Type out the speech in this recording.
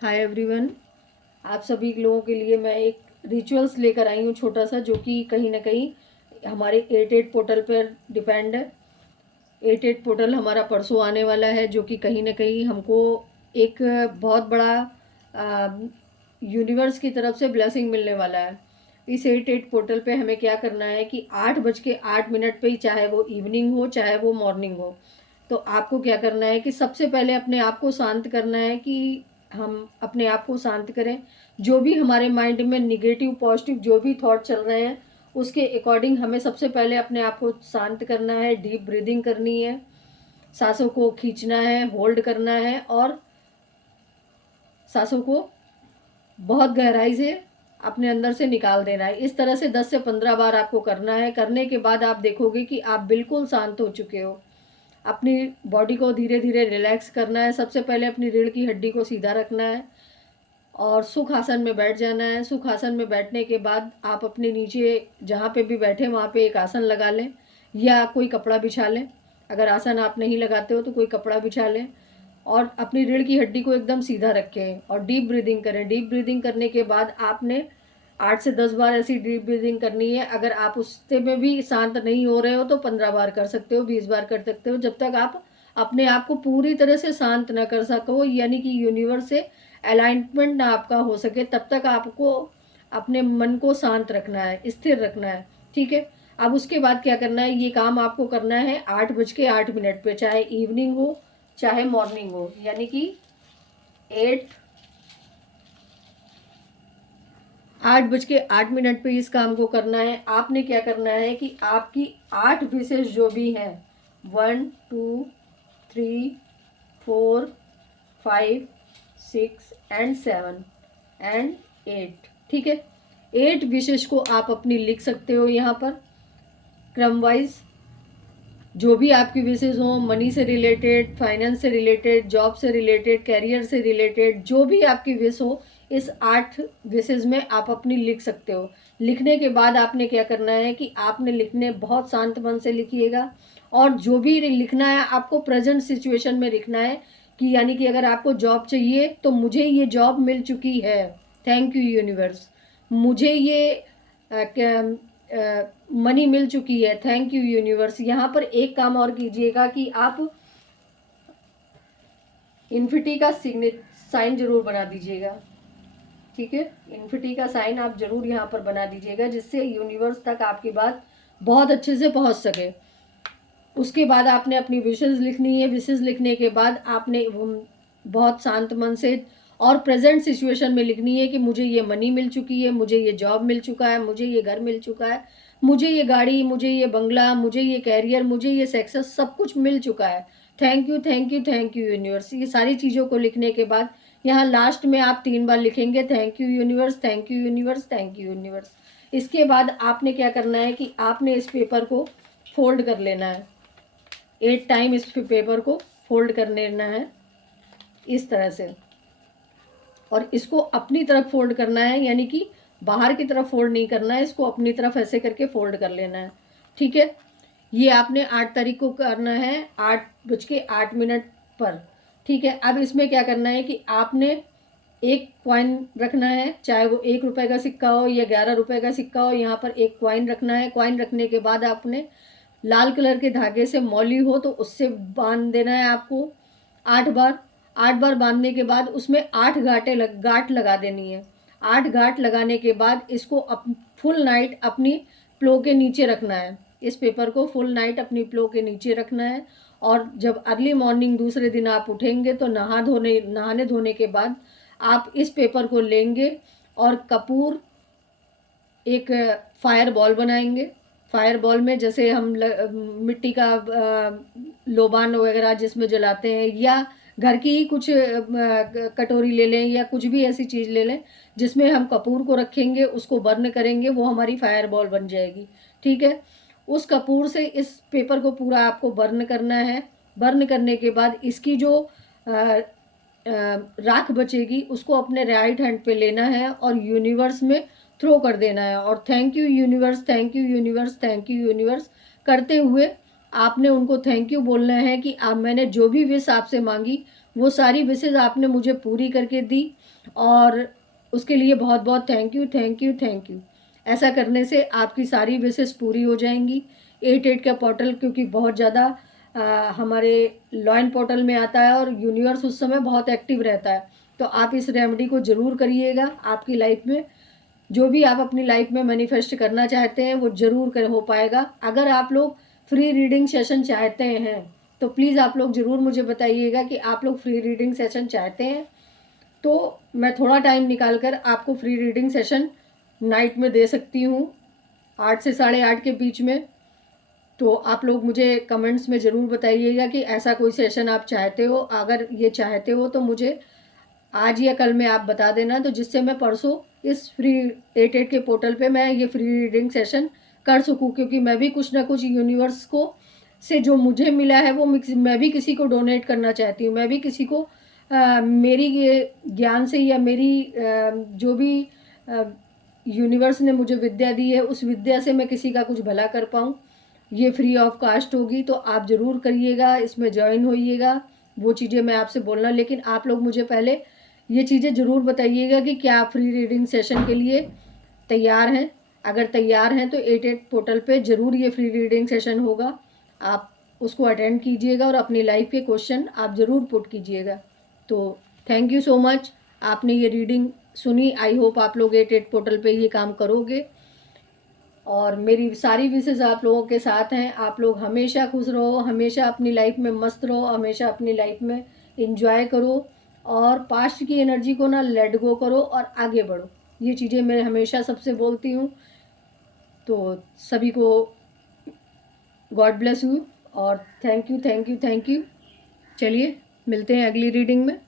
Hi everyone. आप सभी लोगों के लिए मैं एक रिचुअल्स लेकर आई हूँ छोटा सा, जो कि कहीं ना कहीं हमारे 88 पोर्टल पर डिपेंड है। 88 पोर्टल हमारा परसों आने वाला है, जो कि कहीं ना कहीं हमको एक बहुत बड़ा यूनिवर्स की तरफ से ब्लेसिंग मिलने वाला है। इस 88 पोर्टल पे हमें क्या करना है कि 8:08 पे ही, चाहे वो इवनिंग हो चाहे वो मॉर्निंग हो, तो आपको क्या करना है कि सबसे पहले अपने आप को शांत करना है कि हम अपने आप को शांत करें। जो भी हमारे माइंड में निगेटिव पॉजिटिव जो भी थॉट चल रहे हैं, उसके अकॉर्डिंग हमें सबसे पहले अपने आप को शांत करना है। डीप ब्रीदिंग करनी है, सांसों को खींचना है, होल्ड करना है और सांसों को बहुत गहराई से अपने अंदर से निकाल देना है। इस तरह से 10 से 15 बार आपको करना है। करने के बाद आप देखोगे कि आप बिल्कुल शांत हो चुके हो। अपनी बॉडी को धीरे धीरे रिलैक्स करना है। सबसे पहले अपनी रीढ़ की हड्डी को सीधा रखना है और सुख आसन में बैठ जाना है। सुख आसन में बैठने के बाद आप अपने नीचे जहाँ पे भी बैठे वहाँ पे एक आसन लगा लें या कोई कपड़ा बिछा लें। अगर आसन आप नहीं लगाते हो तो कोई कपड़ा बिछा लें और अपनी रीढ़ की हड्डी को एकदम सीधा रखें और डीप ब्रीदिंग करें। डीप ब्रीदिंग करने के बाद आपने 8 से 10 बार ऐसी डीप ब्रीदिंग करनी है। अगर आप उससे में भी शांत नहीं हो रहे हो तो 15 बार कर सकते हो, 20 बार कर सकते हो, जब तक आप अपने आप को पूरी तरह से शांत ना कर सको, यानी कि यूनिवर्स से अलाइनमेंट ना आपका हो सके, तब तक आपको अपने मन को शांत रखना है, स्थिर रखना है। ठीक है। अब उसके बाद क्या करना है, ये काम आपको करना है 8:08 पे, चाहे इवनिंग हो चाहे मॉर्निंग हो, यानी कि 8:08 पे इस काम को करना है। आपने क्या करना है कि आपकी 8 विशेष जो भी हैं, 1 2 3 4 5 6 एंड 7 एंड 8, ठीक है। 8 विशेष को आप अपनी लिख सकते हो यहाँ पर क्रम वाइज। जो भी आपकी विशेष हो, मनी से रिलेटेड, फाइनेंस से रिलेटेड, जॉब से रिलेटेड, कैरियर से रिलेटेड, जो भी आपकी विश हो, इस 8 विशेष में आप अपनी लिख सकते हो। लिखने के बाद आपने क्या करना है कि आपने लिखने बहुत शांत मन से लिखिएगा और जो भी लिखना है आपको प्रेजेंट सिचुएशन में लिखना है कि यानी कि अगर आपको जॉब चाहिए तो मुझे ये जॉब मिल चुकी है, थैंक यू यूनिवर्स। मुझे ये मनी मिल चुकी है, थैंक यू यूनिवर्स। यहाँ पर एक काम और कीजिएगा कि आप इन्फिनिटी का साइन जरूर बना दीजिएगा। ठीक है, इन्फिनिटी का साइन आप जरूर यहाँ पर बना दीजिएगा, जिससे यूनिवर्स तक आपकी बात बहुत अच्छे से पहुँच सके। उसके बाद आपने अपनी विशेष लिखनी है। विशेष लिखने के बाद आपने बहुत शांत मन से और प्रेजेंट सिचुएशन में लिखनी है कि मुझे ये मनी मिल चुकी है, मुझे ये जॉब मिल चुका है, मुझे ये घर मिल चुका है, मुझे ये गाड़ी, मुझे ये बंगला, मुझे ये कैरियर, मुझे ये सक्सेस, सब कुछ मिल चुका है, thank you thank you thank you universe. ये सारी चीज़ों को लिखने के बाद यहाँ लास्ट में आप 3 बार लिखेंगे thank you universe, thank you universe, thank you universe. इसके बाद आपने क्या करना है कि आपने इस पेपर को फोल्ड कर लेना है 8 टाइम। इस पेपर को फोल्ड कर लेना है इस तरह से और इसको अपनी तरफ फोल्ड करना है, यानी कि बाहर की तरफ फोल्ड नहीं करना है, इसको अपनी तरफ ऐसे करके फोल्ड कर लेना है। ठीक है। ये आपने 8 तारीख को करना है 8:08 पर। ठीक है। अब इसमें क्या करना है कि आपने एक कॉइन रखना है, चाहे वो 1 रुपए का सिक्का हो या 11 रुपए का सिक्का हो, यहाँ पर एक कॉइन रखना है। कॉइन रखने के बाद आपने लाल कलर के धागे से मौली हो तो उससे बांध देना है आपको 8 बार। 8 बार बांधने के बाद उसमें 8 गांठ लगा देनी है। 8 गांठ लगाने के बाद इसको फुल नाइट अपनी प्लो के नीचे रखना है। इस पेपर को फुल नाइट अपनी प्लो के नीचे रखना है और जब अर्ली मॉर्निंग दूसरे दिन आप उठेंगे तो नहाने धोने के बाद आप इस पेपर को लेंगे और कपूर एक फायर बॉल बनाएंगे। फायर बॉल में जैसे हम मिट्टी का लोबान वगैरह जिसमें जलाते हैं, या घर की ही कुछ कटोरी ले लें या कुछ भी ऐसी चीज़ ले लें जिसमें हम कपूर को रखेंगे, उसको बर्न करेंगे, वो हमारी फायर बॉल बन जाएगी। ठीक है। उस कपूर से इस पेपर को पूरा आपको बर्न करना है। बर्न करने के बाद इसकी जो राख बचेगी उसको अपने राइट हैंड पे लेना है और यूनिवर्स में थ्रो कर देना है और thank you universe, thank you universe, thank you universe करते हुए आपने उनको थैंक यू बोलना है कि आप मैंने जो भी विश आपसे मांगी वो सारी विशेज़ आपने मुझे पूरी करके दी, और उसके लिए बहुत बहुत thank you, thank you, thank you. ऐसा करने से आपकी सारी विशेज़ पूरी हो जाएंगी। 88 का पोर्टल क्योंकि बहुत ज़्यादा हमारे लॉइन पोर्टल में आता है और यूनिवर्स उस समय बहुत एक्टिव रहता है, तो आप इस रेमेडी को ज़रूर करिएगा। आपकी लाइफ में जो भी आप अपनी लाइफ में मैनिफेस्ट करना चाहते हैं वो ज़रूर कर हो पाएगा। अगर आप लोग फ्री रीडिंग सेशन चाहते हैं तो प्लीज़ आप लोग ज़रूर मुझे बताइएगा कि आप लोग फ्री रीडिंग सेशन चाहते हैं, तो मैं थोड़ा टाइम निकाल कर आपको फ्री रीडिंग सेशन नाइट में दे सकती हूँ, 8 से 8:30 के बीच में। तो आप लोग मुझे कमेंट्स में ज़रूर बताइएगा कि ऐसा कोई सेशन आप चाहते हो। अगर ये चाहते हो तो मुझे आज या कल में आप बता देना, तो जिससे मैं परसों इस फ्री 88 के पोर्टल पे मैं ये फ्री रीडिंग सेशन कर सकूँ, क्योंकि मैं भी कुछ ना कुछ यूनिवर्स को से जो मुझे मिला है वो मैं भी किसी को डोनेट करना चाहती हूँ। मैं भी किसी को मेरी ये ज्ञान से या मेरी जो भी यूनिवर्स ने मुझे विद्या दी है उस विद्या से मैं किसी का कुछ भला कर पाऊँ। ये फ्री ऑफ कास्ट होगी, तो आप ज़रूर करिएगा, इसमें ज्वाइन होइएगा। वो चीज़ें मैं आपसे बोलना, लेकिन आप लोग मुझे पहले ये चीज़ें ज़रूर बताइएगा कि क्या आप फ्री रीडिंग सेशन के लिए तैयार हैं। अगर तैयार हैं तो 88 पोर्टल पे ज़रूर ये फ्री रीडिंग सेशन होगा, आप उसको अटेंड कीजिएगा और अपनी लाइफ के क्वेश्चन आप ज़रूर पुट कीजिएगा। तो थैंक यू सो मच, आपने ये रीडिंग सुनी। आई होप आप लोग 88 पोर्टल पे ये काम करोगे, और मेरी सारी विशेज़ आप लोगों के साथ हैं। आप लोग हमेशा खुश रहो, हमेशा अपनी लाइफ में मस्त रहो, हमेशा अपनी लाइफ में इंजॉय करो, और पास्ट की एनर्जी को ना लेट गो करो और आगे बढ़ो। ये चीज़ें मैं हमेशा सबसे बोलती हूँ। तो सभी को गॉड ब्लेस यू, और thank you, thank you, thank you. चलिए मिलते हैं अगली रीडिंग में।